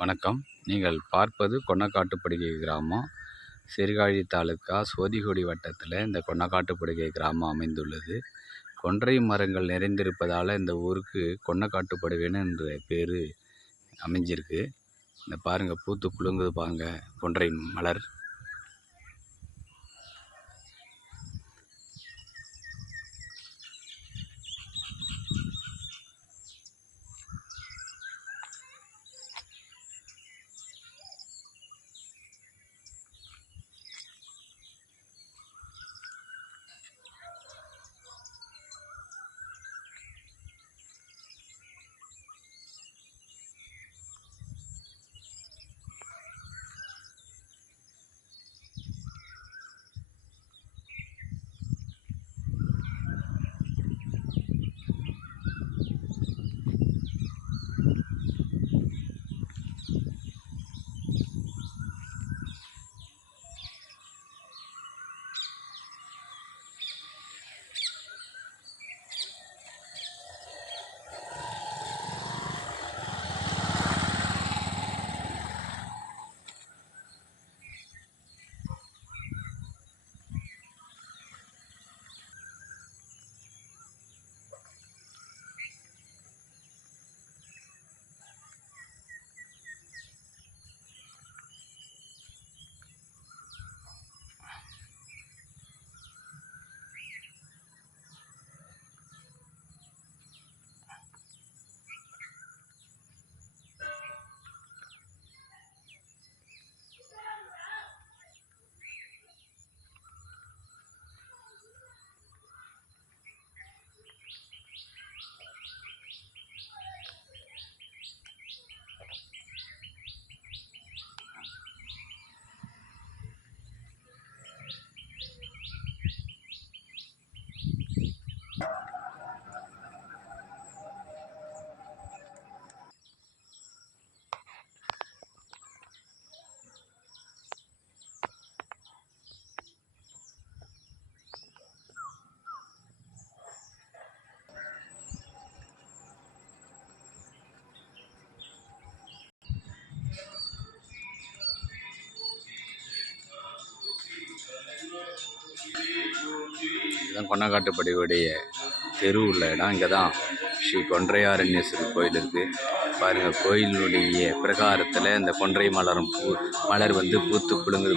வணக்கம். நீங்கள் பார்ப்பது கொன்னக்காட்டுப்படுகை கிராமம். சீர்காழி தாலுக்கா சோதிகுடி வட்டத்தில் இந்த கொன்னக்காட்டுப்படுகை கிராமம் அமைந்துள்ளது. கொன்றை மரங்கள் நிறைந்திருப்பதால் இந்த ஊருக்கு கொன்னக்காட்டுப்படுகைன்னு என்ற பேர் அமைஞ்சிருக்கு. இந்த பாருங்கள் பூத்து குலுங்குது பாருங்கள் கொன்றை மலர். இதுதான் கொன்னக்காட்டுப்படியுடைய தெரு உள்ள இடம். இங்கே தான் ஸ்ரீ கொன்றையாரண்யேஸ்வரர் கோயில் இருக்குது பாருங்கள் கோயிலுடைய பிரகாரத்தில் இந்த கொன்றை மலரும் பூ மலர் வந்து பூத்து குலுங்குது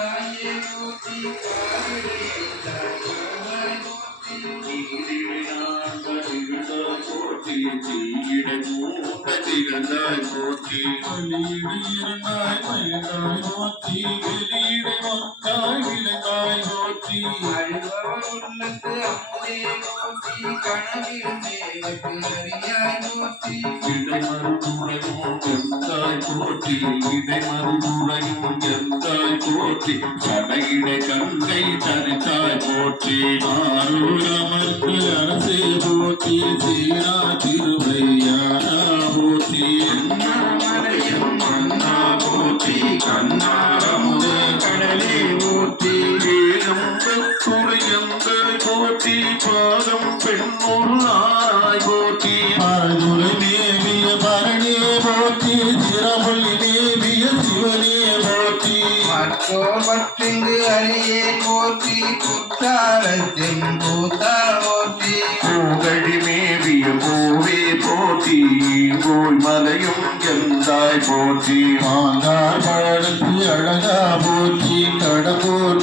பாருங்க உள்ளத்து அமுதே போற்றி கனவில் மேற்கு அறியாய் போற்றி இடை மறுபுறையும் எந்தாய் போற்றி இடை மறுபுறையும் எந்தாய் போற்றி சடையிடை கங்கை தரித்தாய் போற்றி. ஆரூர் அமர்க்கு அரசே போற்றி. சீரா திருவையாரா சோபத்திங்கு அரியே போற்றி குற்றாலத்தின் கூத்தா போற்றி. பூகழி மேவிய பூவே போ போற்றி கோய் மலையும் எந்தாய் போற்றி. மாங்கார் பழத்து அழகா போற்றி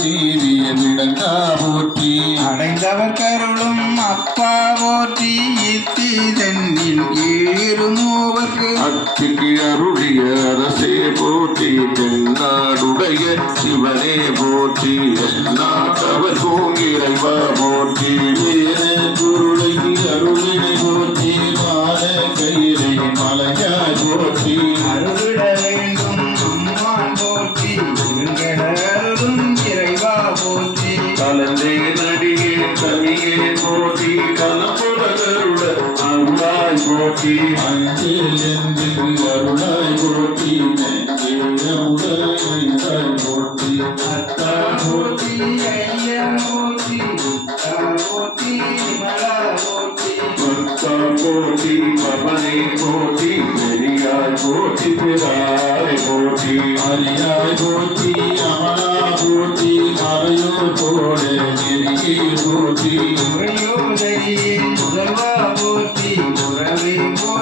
நீவிய விடங்கா போற்றி. அடைந்தவர் கருளும் அப்பா போற்றி இத்தீதன்னில் ஏழு மூவர்க்கு. அத்திக்கு அருளிய அரசே போற்றி தென்னாடுடைய சிவனே போற்றி. எல்லாத்தவர்க்கும் இறைவா போற்றி. குருளை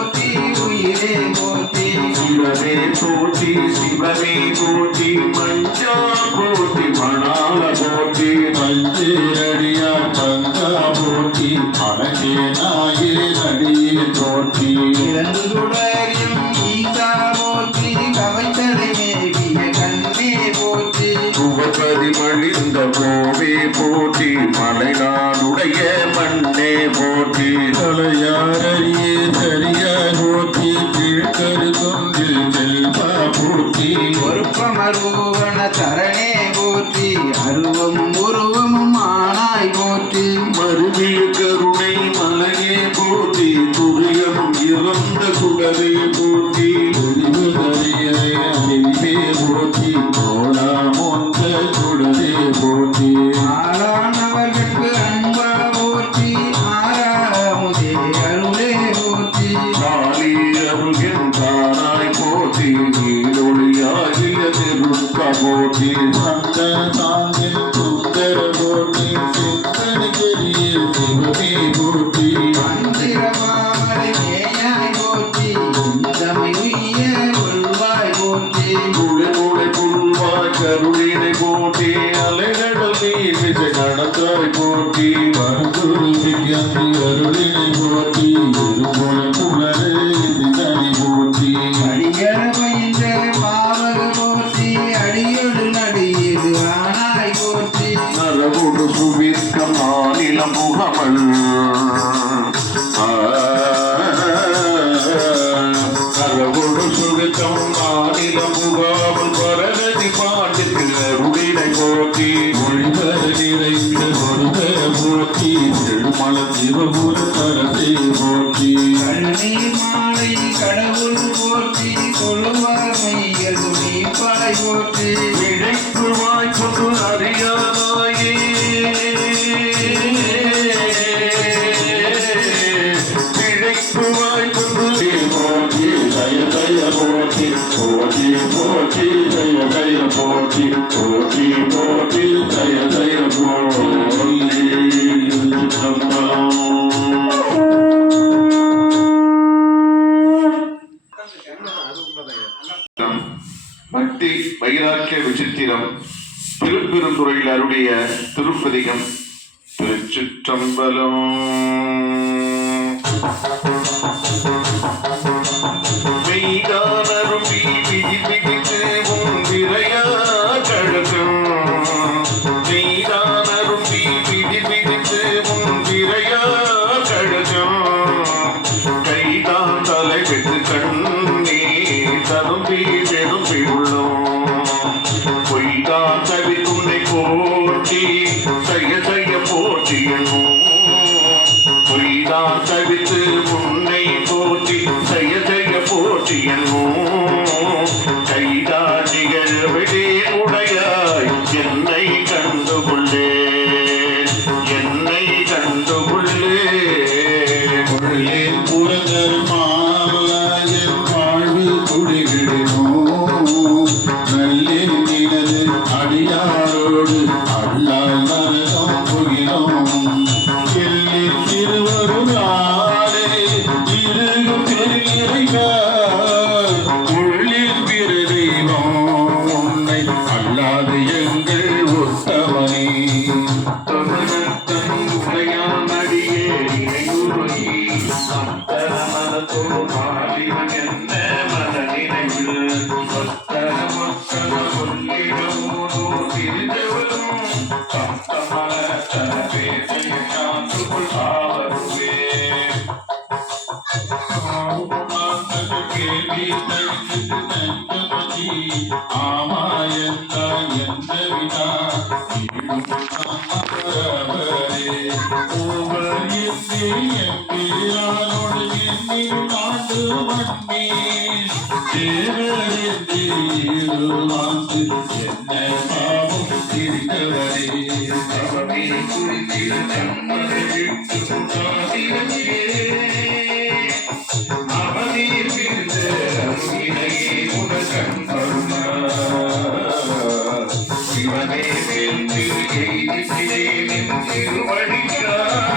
போற்றி உயிரே போற்றி. சிவமே போற்றி சிவமே போற்றி. மஞ்சா போற்றி மணால போற்றி. மஞ்சேரடியார் மங்கா போற்றி. அழகே நாயே நடியே போற்றி. இரண்டுடரியும் ஈசா போற்றி கவைத்தலை மேவிய கண்ணே போற்றி. புகப்பதி மணிந்த கோவே போற்றி. மலைநாடுடைய மண்ணே போற்றி. தலையாரை உலகை போற்றி ஒளிவுதறிய அறிவே Thank you. சிவபுர அரசே போற்றி. கண்ணீர் மாலை கடவுள் போற்றி தொழுவார் மையல் படை போற்றி. இழைப்பு வாய்ப்பு பட்டி வைராக்கிய விசித்திரம் திருப்பெருந்துறையில் அருடைய திருப்பதிகம். திருச்சிற்றம்பலம். Ding, ding, ding. தேவரின்றி இருமாந்து என்ன பாவம் இருக்கிறதே? அவமே குறித்தில் நம்மளுக்கு காதிலே அவனீர் பிரிந்த அருகினையே உனக்கண் சிவனே வென்று எய்திட்டேன் திருவடிக்கா பவமே